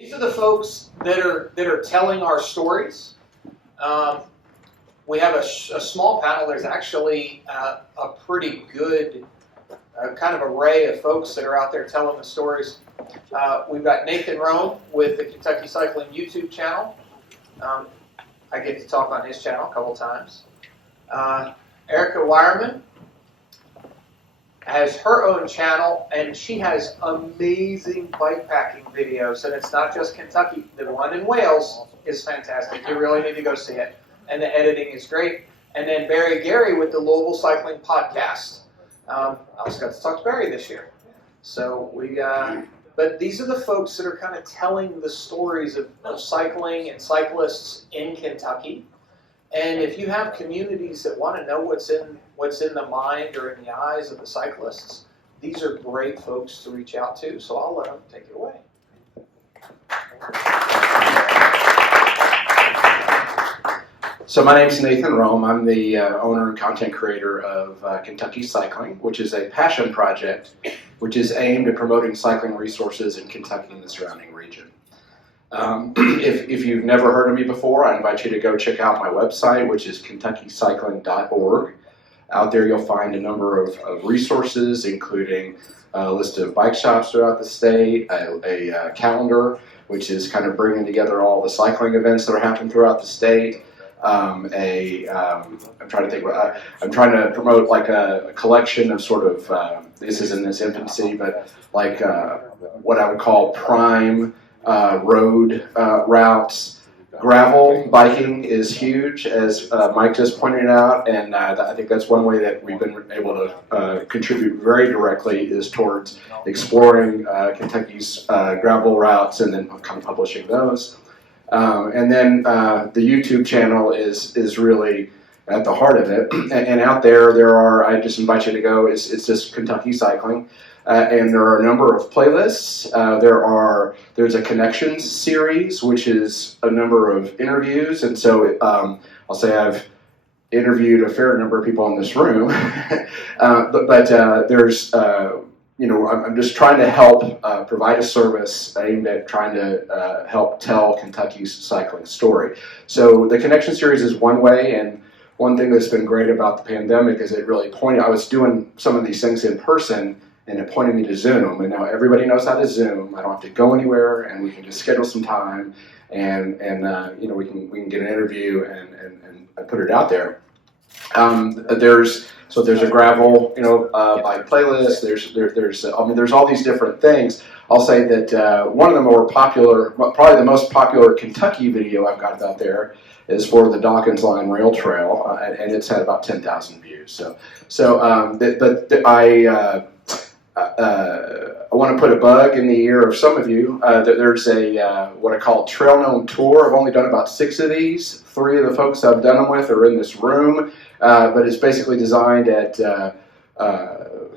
These are the folks that are telling our stories. We have a small panel. There's actually a pretty good kind of array of folks that are out there telling the stories. We've got Nathan Rome with the Kentucky Cycling YouTube channel. I get to talk on his channel a couple times. Erika Wierman has her own channel, and she has amazing bikepacking videos. And it's not just Kentucky. The one in Wales is fantastic. You really need to go see it. And the editing is great. And then Barry Gary with the Louisville Cycling Podcast. I also got to talk to Barry this year. So but these are the folks that are kind of telling the stories of cycling and cyclists in Kentucky. And if you have communities that want to know what's in the mind or in the eyes of the cyclists, these are great folks to reach out to. So I'll let them take it away. So my name is Nathan Rome. I'm the owner and content creator of Kentucky Cycling, which is a passion project which is aimed at promoting cycling resources in Kentucky and the surrounding region. If you've never heard of me before, I invite you to go check out my website, which is kentuckycycling.org. Out there you'll find a number of resources, including a list of bike shops throughout the state, a calendar, which is kind of bringing together all the cycling events that are happening throughout the state. I'm trying to promote like a collection of sort of, this is in its infancy, but like what I would call prime road routes. Gravel biking is huge, as Mike just pointed out, and I think that's one way that we've been able to contribute very directly is towards exploring Kentucky's gravel routes and then kind of publishing those. And then the YouTube channel is really at the heart of it. And out there are, I just invite you to go, it's just Kentucky Cycling. And there are a number of playlists. There's a Connections series, which is a number of interviews. And so I'll say I've interviewed a fair number of people in this room. but there's I'm just trying to help provide a service aimed at trying to help tell Kentucky's cycling story. So the Connection Series is one way, and one thing that's been great about the pandemic is it really pointed, I was doing some of these things in person, and it pointed me to Zoom, and now everybody knows how to Zoom. I don't have to go anywhere, and we can just schedule some time, and we can get an interview and put it out there. There's a gravel, bike playlist. There's all these different things. I'll say that one of the more popular, probably the most popular Kentucky video I've got out there is for the Dawkins Line Rail Trail, and it's had about 10,000 views. I want to put a bug in the ear of some of you that there's a what I call Trail Gnome Tour. I've only done about 6 of these. 3 of the folks I've done them with are in this room, but it's basically designed at.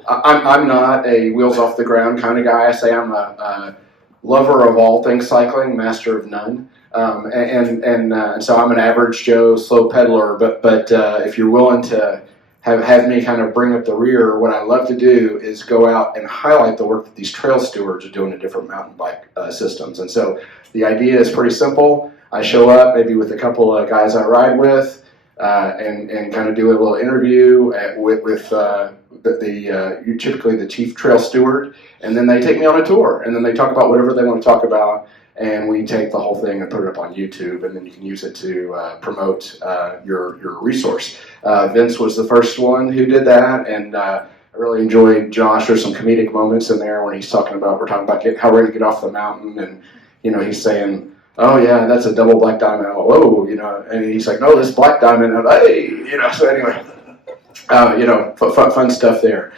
I'm not a wheels off the ground kind of guy. I say I'm a lover of all things cycling, master of none, and so I'm an average Joe slow pedaler. But if you're willing to have me kind of bring up the rear, what I love to do is go out and highlight the work that these trail stewards are doing in different mountain bike systems. And so the idea is pretty simple. I show up maybe with a couple of guys I ride with and kind of do a little interview with typically the chief trail steward, and then they take me on a tour, and then they talk about whatever they want to talk about, and we take the whole thing and put it up on YouTube, and then you can use it to promote your resource. Vince was the first one who did that, and I really enjoyed Josh. There's some comedic moments in there when we're talking about how we're going to get off the mountain, and he's saying, "Oh yeah, that's a double black diamond." Oh, whoa, and he's like, "No, this black diamond." And, hey, so anyway, fun stuff there.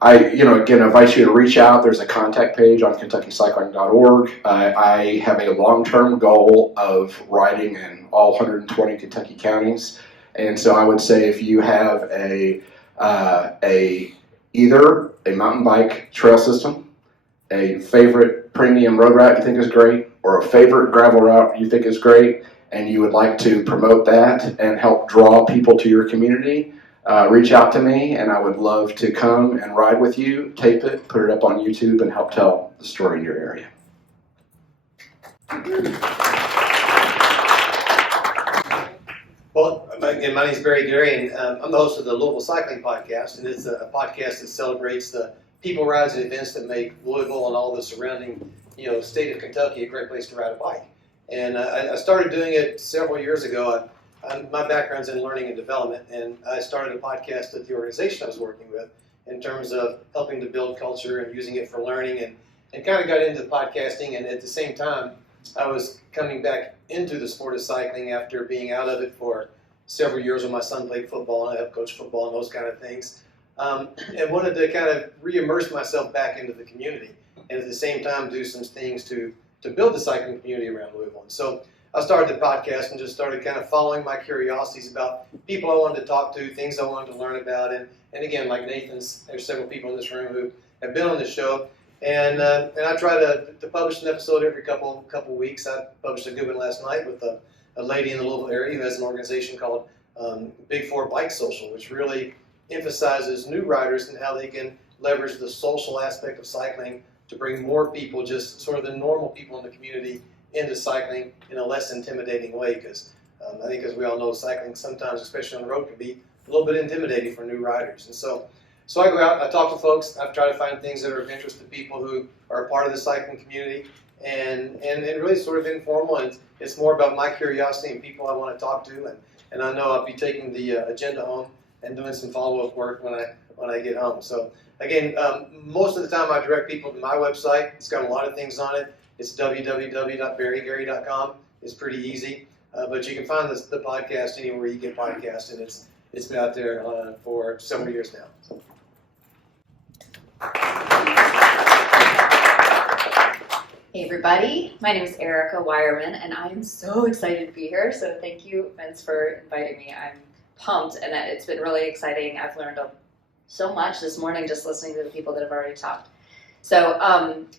I again invite you to reach out. There's a contact page on kentuckycycling.org. I have a long-term goal of riding in all 120 Kentucky counties, and so I would say if you have either a mountain bike trail system, a favorite premium road route you think is great, or a favorite gravel route you think is great, and you would like to promote that and help draw people to your community, reach out to me, and I would love to come and ride with you, tape it, put it up on YouTube, and help tell the story in your area. Well, again, my name is Barry Gary, and I'm the host of the Louisville Cycling Podcast, and it's a podcast that celebrates the people, rides, and events that make Louisville and all the surrounding, state of Kentucky a great place to ride a bike. And I started doing it several years ago. My background's in learning and development, and I started a podcast at the organization I was working with in terms of helping to build culture and using it for learning, and kind of got into podcasting. And at the same time, I was coming back into the sport of cycling after being out of it for several years when my son played football, and I helped coach football and those kind of things. And wanted to kind of re-immerse myself back into the community, and at the same time do some things to build the cycling community around Louisville. And so I started the podcast and just started kind of following my curiosities about people I wanted to talk to, things I wanted to learn about. And again, like Nathan's, there's several people in this room who have been on the show. And I try to publish an episode every couple weeks. I published a good one last night with a lady in the Louisville area who has an organization called Big Four Bike Social, which really emphasizes new riders and how they can leverage the social aspect of cycling to bring more people, just sort of the normal people in the community, into cycling in a less intimidating way. Because I think, as we all know, cycling sometimes, especially on the road, can be a little bit intimidating for new riders. And so I go out, I talk to folks, I try to find things that are of interest to people who are a part of the cycling community, and really sort of informal, and it's more about my curiosity and people I want to talk to, and I know I'll be taking the agenda home and doing some follow-up work when I get home. So again, most of the time I direct people to my website. It's got a lot of things on it. It's www.barrygary.com. It's pretty easy, but you can find the podcast anywhere you get podcasts, and it's been out there for several years now. So. Hey everybody, my name is Erika Wierman, and I am so excited to be here. So thank you, Vince, for inviting me. I'm pumped, and it's been really exciting. I've learned so much this morning just listening to the people that have already talked. So,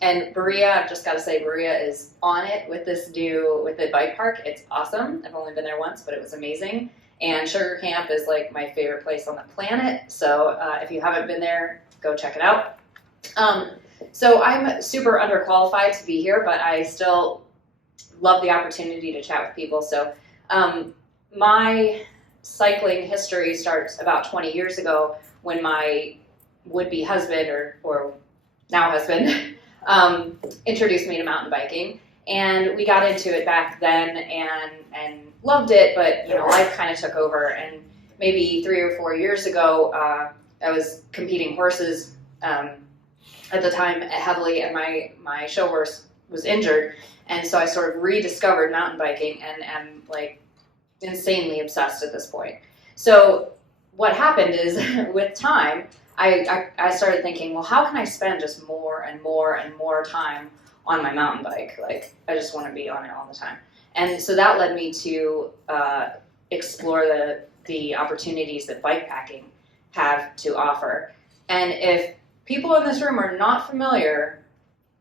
and Maria, I've just got to say, Maria is on it with the bike park. It's awesome. I've only been there once, but it was amazing. And Sugar Camp is like my favorite place on the planet. So if you haven't been there, go check it out. So I'm super underqualified to be here, but I still love the opportunity to chat with people. So my cycling history starts about 20 years ago when my would-be husband or now husband introduced me to mountain biking. And we got into it back then and loved it, but life kind of took over. And maybe 3 or 4 years ago, I was competing horses at the time heavily, and my show horse was injured, and so I sort of rediscovered mountain biking and am like insanely obsessed at this point. So what happened is with time, I started thinking, well, how can I spend just more and more and more time on my mountain bike? Like, I just want to be on it all the time. And so that led me to explore the opportunities that bikepacking have to offer. And if people in this room are not familiar,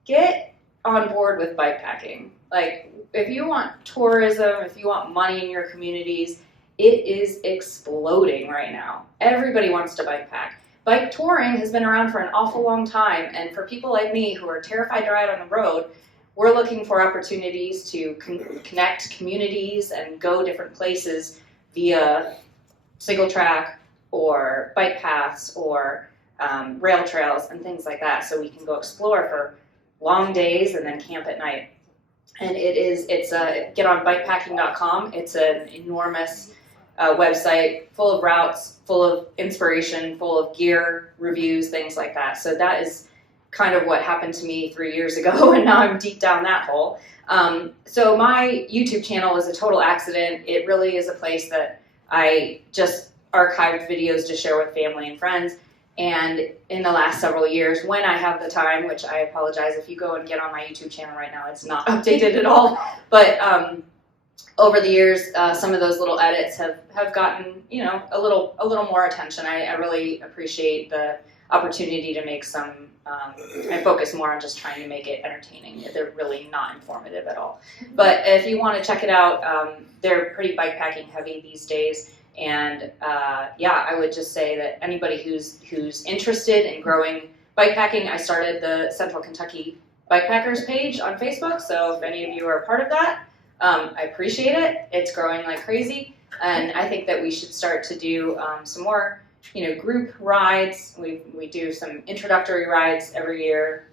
get on board with bikepacking. Like, if you want tourism, if you want money in your communities, it is exploding right now. Everybody wants to bikepack. Bike touring has been around for an awful long time, and for people like me who are terrified to ride on the road, we're looking for opportunities to connect communities and go different places via single track or bike paths or rail trails and things like that, so we can go explore for long days and then camp at night. And get on bikepacking.com. It's an enormous website full of routes, full of inspiration, full of gear, reviews, things like that. So that is kind of what happened to me 3 years ago, and now I'm deep down that hole. So my YouTube channel is a total accident. It really is a place that I just archived videos to share with family and friends. And in the last several years, when I have the time, which I apologize if you go and get on my YouTube channel right now, it's not updated at all. But over the years, some of those little edits have gotten a little more attention. I really appreciate the opportunity to make some. I focus more on just trying to make it entertaining. They're really not informative at all. But if you want to check it out, they're pretty bikepacking heavy these days. And yeah, I would just say that anybody who's interested in growing bikepacking, I started the Central Kentucky Bikepackers page on Facebook. So if any of you are a part of that, I appreciate it. It's growing like crazy, and I think that we should start to do some more, group rides. We do some introductory rides every year,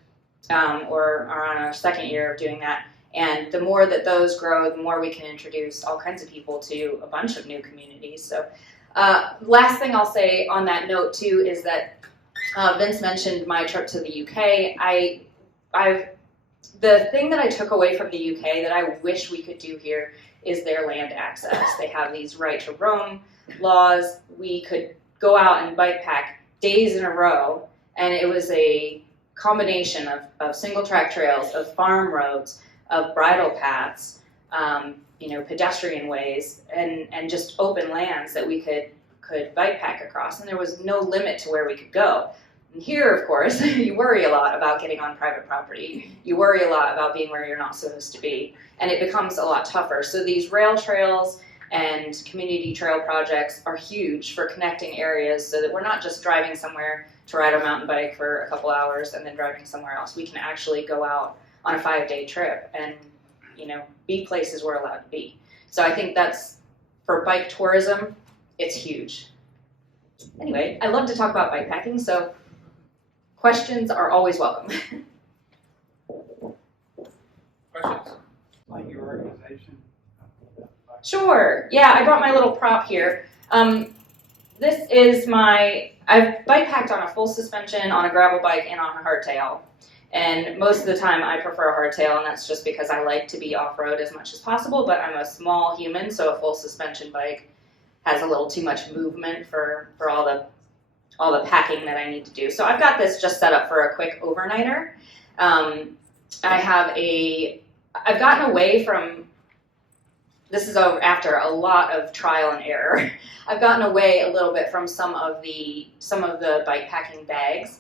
or are on our second year of doing that. And the more that those grow, the more we can introduce all kinds of people to a bunch of new communities. So last thing I'll say on that note too is that Vince mentioned my trip to the UK. The thing that I took away from the UK that I wish we could do here is their land access. They have these right to roam laws. We could go out and bike pack days in a row, and it was a combination of single track trails, of farm roads, of bridle paths, pedestrian ways, and just open lands that we could bike pack across, and there was no limit to where we could go. And here, of course, you worry a lot about getting on private property. You worry a lot about being where you're not supposed to be, and it becomes a lot tougher. So these rail trails and community trail projects are huge for connecting areas so that we're not just driving somewhere to ride a mountain bike for a couple hours and then driving somewhere else. We can actually go out on a 5-day trip and be places we're allowed to be. So I think that's, for bike tourism, it's huge. Anyway, I love to talk about bikepacking, so questions are always welcome. Questions? Like your organization? Sure. Yeah, I brought my little prop here. This is I've bikepacked on a full suspension, on a gravel bike, and on a hardtail. And most of the time I prefer a hardtail, and that's just because I like to be off-road as much as possible, but I'm a small human, so a full suspension bike has a little too much movement for all the packing that I need to do. So I've got this just set up for a quick overnighter. I've gotten away from, this is after a lot of trial and error. I've gotten away a little bit from some of the bikepacking bags.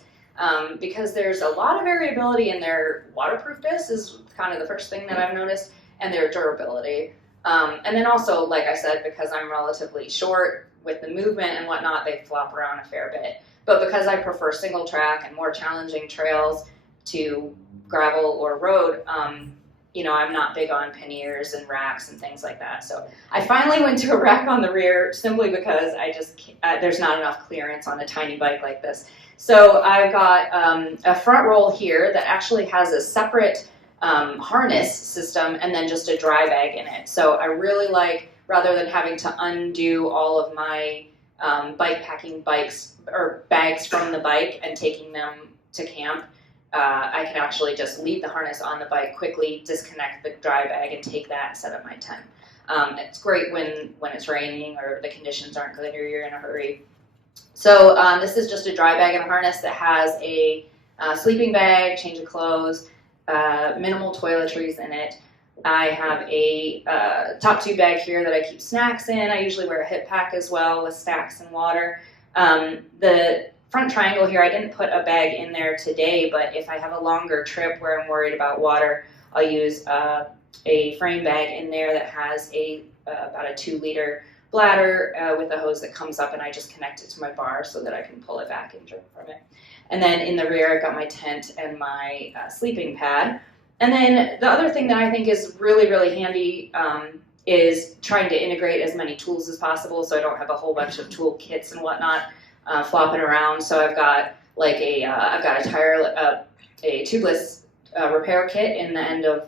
Because there's a lot of variability in their waterproofness is kind of the first thing that I've noticed, and their durability. And then also, like I said, because I'm relatively short with the movement and whatnot, they flop around a fair bit. But because I prefer single track and more challenging trails to gravel or road, I'm not big on panniers and racks and things like that. So I finally went to a rack on the rear simply because there's not enough clearance on a tiny bike like this. So I've got a front roll here that actually has a separate harness system and then just a dry bag in it. So I really like, rather than having to undo all of my bikepacking bikes or bags from the bike and taking them to camp, I can actually just leave the harness on the bike, quickly disconnect the dry bag and take that and set up my tent. It's great when it's raining or the conditions aren't good or you're in a hurry. So this is just a dry bag and a harness that has a sleeping bag, change of clothes, minimal toiletries in it. I have a top tube bag here that I keep snacks in. I usually wear a hip pack as well with snacks and water. The front triangle here, I didn't put a bag in there today, but if I have a longer trip where I'm worried about water, I'll use a frame bag in there that has about a 2-liter bladder with a hose that comes up, and I just connect it to my bar so that I can pull it back and drink from it. And then in the rear, I've got my tent and my sleeping pad. And then the other thing that I think is really, really handy is trying to integrate as many tools as possible, so I don't have a whole bunch of tool kits and whatnot flopping around. So I've got like a tubeless repair kit in the end of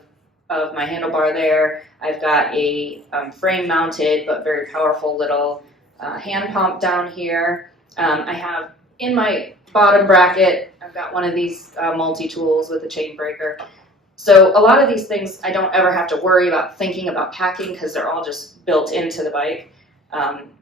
my handlebar there. I've got a frame-mounted but very powerful little hand pump down here. I have in my bottom bracket, I've got one of these multi-tools with a chain breaker. So a lot of these things I don't ever have to worry about thinking about packing because they're all just built into the bike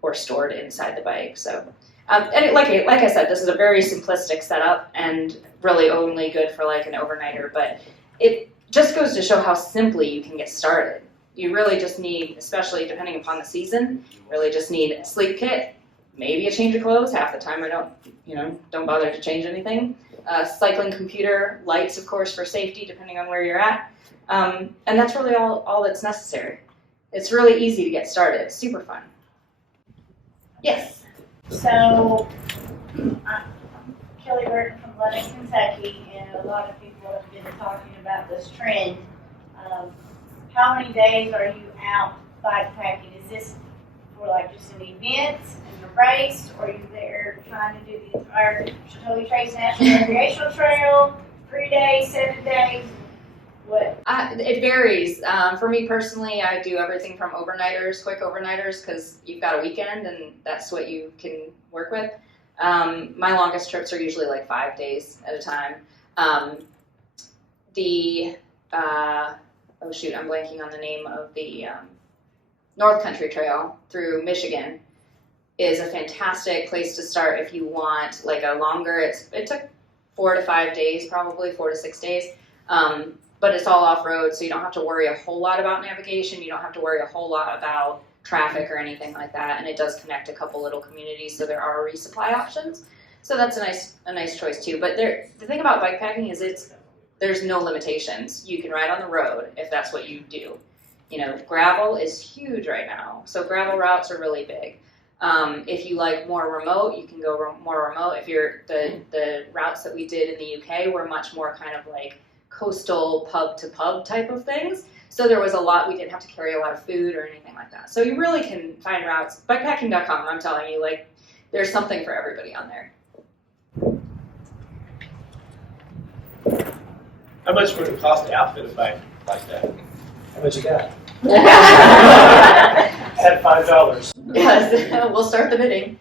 or stored inside the bike. So and like I said, this is a very simplistic setup and really only good for like an overnighter, but it just goes to show how simply you can get started. You really just need, especially depending upon the season, really just need a sleep kit, maybe a change of clothes. Half the time I don't bother to change anything. Cycling computer, lights of course for safety depending on where you're at. And that's really all that's necessary. It's really easy to get started, it's super fun. Yes. So, I'm Kelly Burton from London, Kentucky, and a lot of people have been talking about this trend. How many days are you out bikepacking? Is this for like just an event and a race, or are you there trying to do the entire Sheltowee Trace National Recreational Trail, 3 days, 7 days? What? It varies. For me personally, I do everything from overnighters, quick overnighters, because you've got a weekend and that's what you can work with. My longest trips are usually like 5 days at a time. Oh shoot, I'm blanking on the name of the North Country Trail through Michigan is a fantastic place to start if you want like a longer, it took 4 to 5 days, probably 4 to 6 days. But it's all off-road, so you don't have to worry a whole lot about navigation. You don't have to worry a whole lot about traffic or anything like that. And it does connect a couple little communities, so there are resupply options. So that's a nice choice too. But the thing about bikepacking is there's no limitations. You can ride on the road if that's what you do. You know, gravel is huge right now, so gravel routes are really big. If you like more remote, you can go more remote. If you're the routes that we did in the UK were much more kind of like coastal pub to pub type of things. So there was a lot, we didn't have to carry a lot of food or anything like that. So you really can find routes. Bikepacking.com, I'm telling you, like, there's something for everybody on there. How much would it cost to outfit a bike like that? How much you got? At $5. Yes, we'll start the bidding.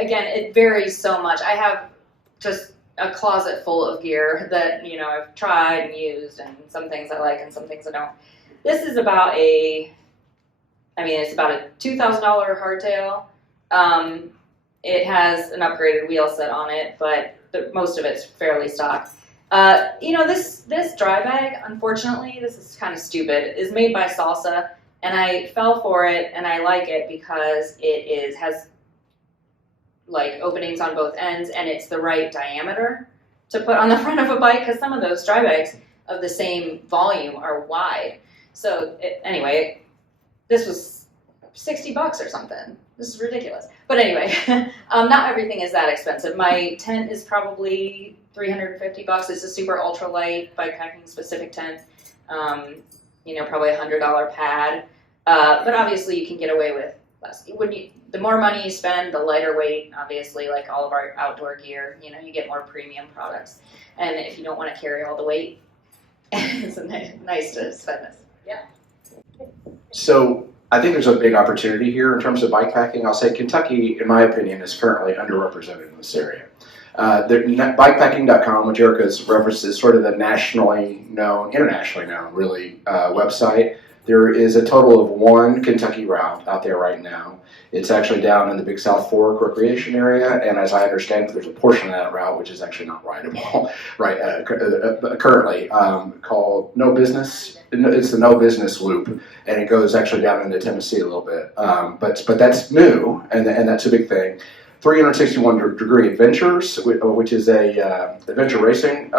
Again, it varies so much. I have just a closet full of gear that, you know, I've tried and used, and some things I like and some things I don't. This is about it's about a $2,000 hardtail. It has an upgraded wheel set on it, but most of it's fairly stock. This dry bag, unfortunately, this is kind of stupid, is made by Salsa, and I fell for it, and I like it because it has like openings on both ends, and it's the right diameter to put on the front of a bike, because some of those dry bags of the same volume are wide. So anyway, this was $60 or something. This is ridiculous. But anyway, not everything is that expensive. My tent is probably $350. It's a super ultralight bikepacking specific tent. Probably $100 pad. But obviously you can get away with less. The more money you spend, the lighter weight, obviously, like all of our outdoor gear, you get more premium products. And if you don't want to carry all the weight, it's nice to spend this. Yeah. So I think there's a big opportunity here in terms of bikepacking. I'll say Kentucky, in my opinion, is currently underrepresented in this area. Bikepacking.com, which Erika's referenced, is sort of the internationally known, really, website. There is a total of 1 Kentucky route out there right now. It's actually down in the Big South Fork recreation area, and as I understand, there's a portion of that route which is actually not rideable, currently, called No Business. It's the No Business Loop, and it goes actually down into Tennessee a little bit. But that's new, and that's a big thing. 361 Degree Adventures, which is a adventure racing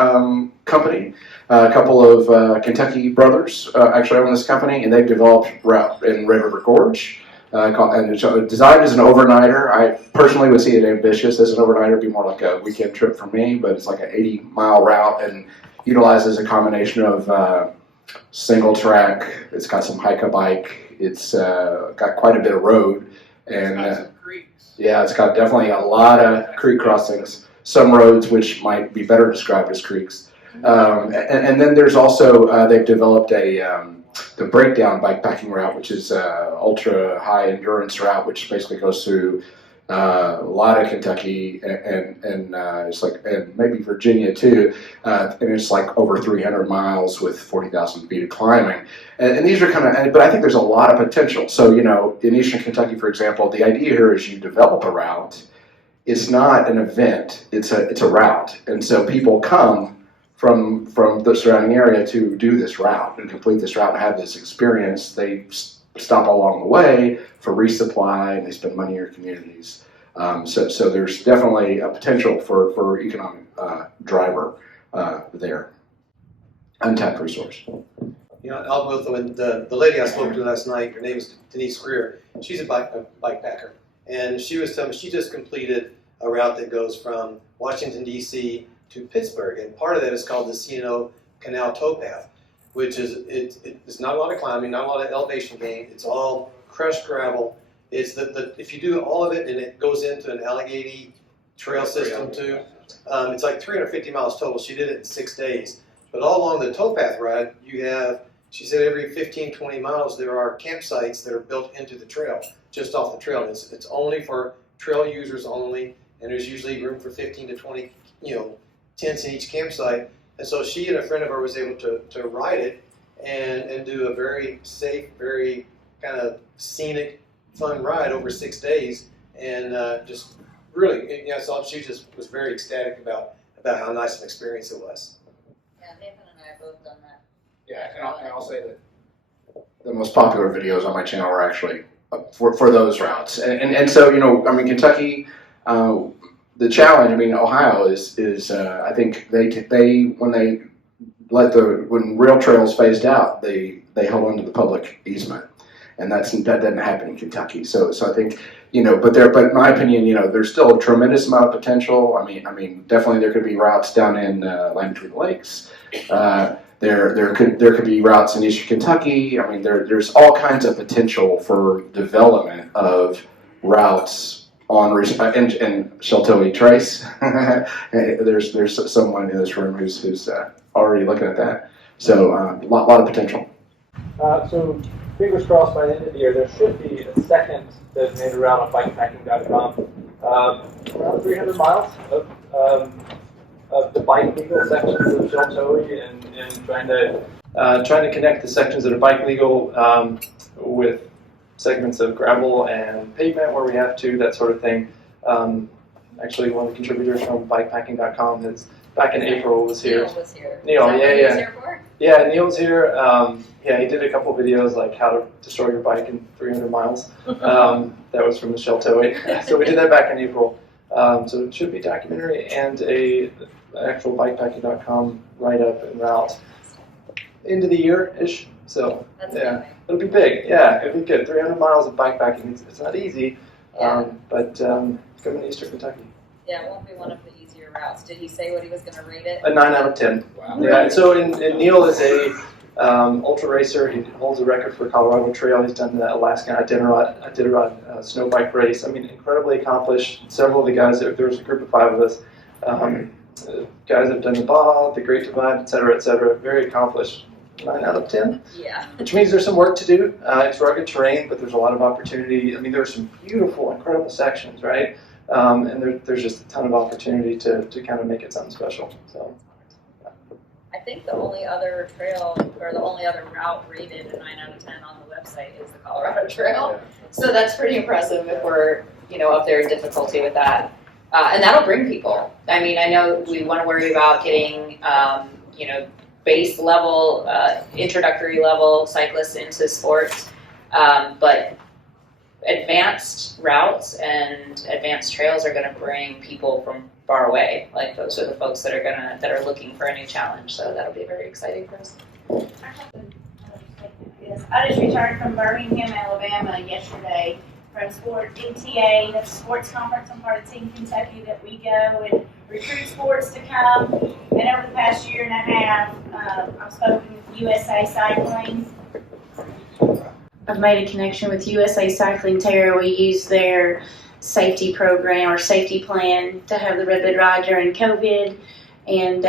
company. A couple of Kentucky brothers actually own this company, and they've developed route in Red River Gorge. And it's designed as an overnighter. I personally would see it ambitious as an overnighter. It'd be more like a weekend trip for me, but it's like an 80-mile route and utilizes a combination of single track. It's got some hike-a-bike. It's got quite a bit of road. And yeah, it's got definitely a lot of creek crossings. Some roads which might be better described as creeks. And then there's also, they've developed the breakdown bikepacking route, which is ultra high endurance route, which basically goes through a lot of Kentucky and it's like, and maybe Virginia too, and it's like over 300 miles with 40,000 feet of climbing. And these are kind of, but I think there's a lot of potential. So, in Eastern Kentucky, for example, the idea here is you develop a route. It's not an event, it's a route. And so people come from the surrounding area to do this route and complete this route and have this experience. They stop along the way for resupply, and they spend money in your communities. So there's definitely a potential for economic driver there. Untapped resource. I'll go with the lady I spoke to last night. Her name is Denise Greer. She's a bikepacker, and she was telling me she just completed a route that goes from Washington D.C. to Pittsburgh, and part of that is called the C&O Canal Towpath, which is it's not a lot of climbing, not a lot of elevation gain. It's all crushed gravel. It's if you do all of it and it goes into an alligator trail system too, it's like 350 miles total. She did it in 6 days. But all along the towpath ride, you have, she said every 15, 20 miles there are campsites that are built into the trail, just off the trail. It's only for trail users only, and there's usually room for 15 to 20, tents in each campsite. And so she and a friend of hers was able to ride it and do a very safe, very kind of scenic, fun ride over 6 days, and just really, so she just was very ecstatic about how nice an experience it was. Yeah, Nathan and I have both done that. Yeah, and I'll say that the most popular videos on my channel are actually for those routes, and so Kentucky. The challenge, Ohio is I think when rail trails phased out, they held onto the public easement, and that doesn't happen in Kentucky. So I think but in my opinion, there's still a tremendous amount of potential. Definitely there could be routes down in Land Between the Lakes. There could be routes in Eastern Kentucky. There's all kinds of potential for development of routes on and Sheltowee Trace. there's someone in this room who's already looking at that. So a lot of potential. So fingers crossed by the end of the year, there should be a second designated route on Bikepacking.com. Around 300 miles of the bike legal sections of Sheltowee, and trying to connect the sections that are bike legal with segments of gravel and pavement where we have to, that sort of thing. Actually, one of the contributors from Bikepacking.com is back in April was here. Neil was here. Neil, Is that what he was here for? Yeah, Neil's here. He did a couple videos like how to destroy your bike in 300 miles. That was from the Sheltowee. So we did that back in April. So it should be a documentary and an actual Bikepacking.com write-up and route into the year-ish. So That's yeah, amazing. it'll be big. Yeah, it'll be good. 300 miles of bikepacking. It's not easy, Yeah. but coming to Eastern Kentucky. Yeah, it won't be one of the easier routes. Did he say what he was going to rate it? A 9 out of 10. Wow. Yeah. So and Neil is a ultra racer. He holds a record for Colorado Trail. He's done the Alaskan Iditarod snow bike race. Incredibly accomplished. Several of the guys. There was a group of 5 of us. Guys have done the Baja, the Great Divide, et cetera, et cetera. Very accomplished. 9 out of 10. Yeah. Which means there's some work to do. It's rugged terrain, but there's a lot of opportunity. There are some beautiful, incredible sections, right? And there's just a ton of opportunity to kind of make it something special. So, yeah. I think the only other trail or the only other route rated a 9 out of 10 on the website is the Colorado Trail. So that's pretty impressive if we're up there in difficulty with that. And that'll bring people. I know we want to worry about getting base level, introductory level cyclists into sports, but advanced routes and advanced trails are going to bring people from far away. Like those are the folks that are looking for a new challenge. So that'll be very exciting for us. I just returned from Birmingham, Alabama yesterday from MTA, the sports conference. I'm part of Team Kentucky that we go and recruit sports to come. And over the past year and a half, I've spoken with USA Cycling. I've made a connection with USA Cycling Terra. We use their safety program or safety plan to have the Red Ride during COVID. And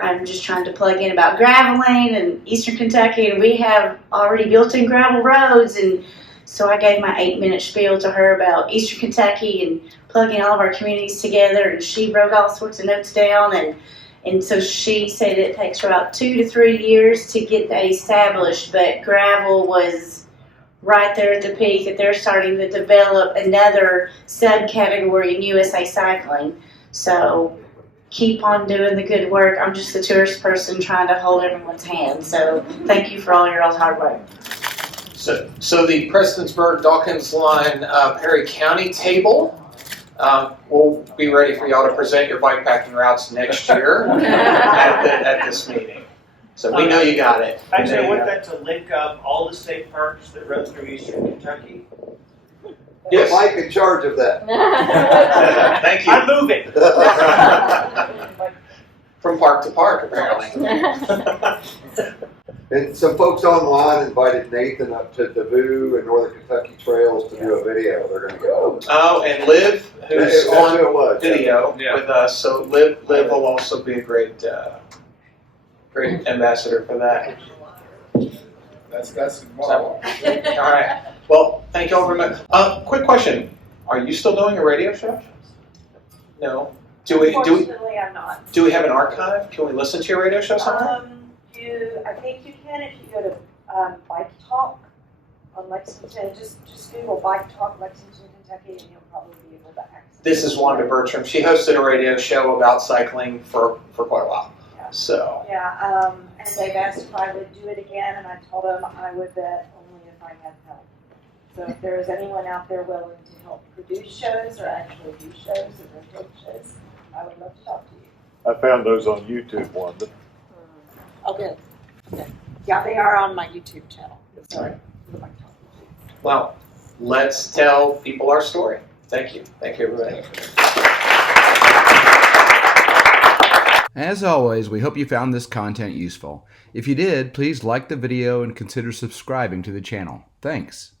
I'm just trying to plug in about graveling and Eastern Kentucky. And we have already built-in gravel roads. And so I gave my 8-minute spiel to her about Eastern Kentucky and plugging all of our communities together. And she wrote all sorts of notes down. And so she said it takes about 2 to 3 years to get that established. But gravel was right there at the peak, that they're starting to develop another subcategory in USA Cycling. So keep on doing the good work. I'm just the tourist person trying to hold everyone's hand. So thank you for all your hard work. So the Prestonsburg-Dawkins line Perry County table will be ready for y'all to present your bikepacking routes next year at this meeting. So we know you got it. Actually, I There want you go. that to link up all the state parks that run through eastern Kentucky. Yes. Mike in charge of that. Thank you. I'm moving. From park to park, apparently. And some folks online invited Nathan up to Davoo and Northern Kentucky Trails to do a video. They're going to go. Oh, and Liv, who's That's on who it was. video with us. So Liv will also be a great ambassador for that. That's tomorrow. All right. Well, thank you all very much. Quick question: are you still doing a radio show? No. Do we Unfortunately, I'm not. do we have an archive? Can we listen to your radio show somewhere? I think you can if you go to Bike Talk on Lexington. Just Google Bike Talk Lexington, Kentucky, and you'll probably be able to access. This is Wanda Bertram. She hosted a radio show about cycling for quite a while. Yeah. So Yeah, and they've asked if I would do it again, and I told them I would bet only if I had help. So if there is anyone out there willing to help produce shows or actually do shows or take shows, I would love to talk to you. I found those on YouTube, Wanda. Oh, good. Okay. Yeah, they are on my YouTube channel. Sorry. The Bike Talk. well, let's tell people our story. Thank you. Thank you, everybody. As always, we hope you found this content useful. If you did, please like the video and consider subscribing to the channel. Thanks.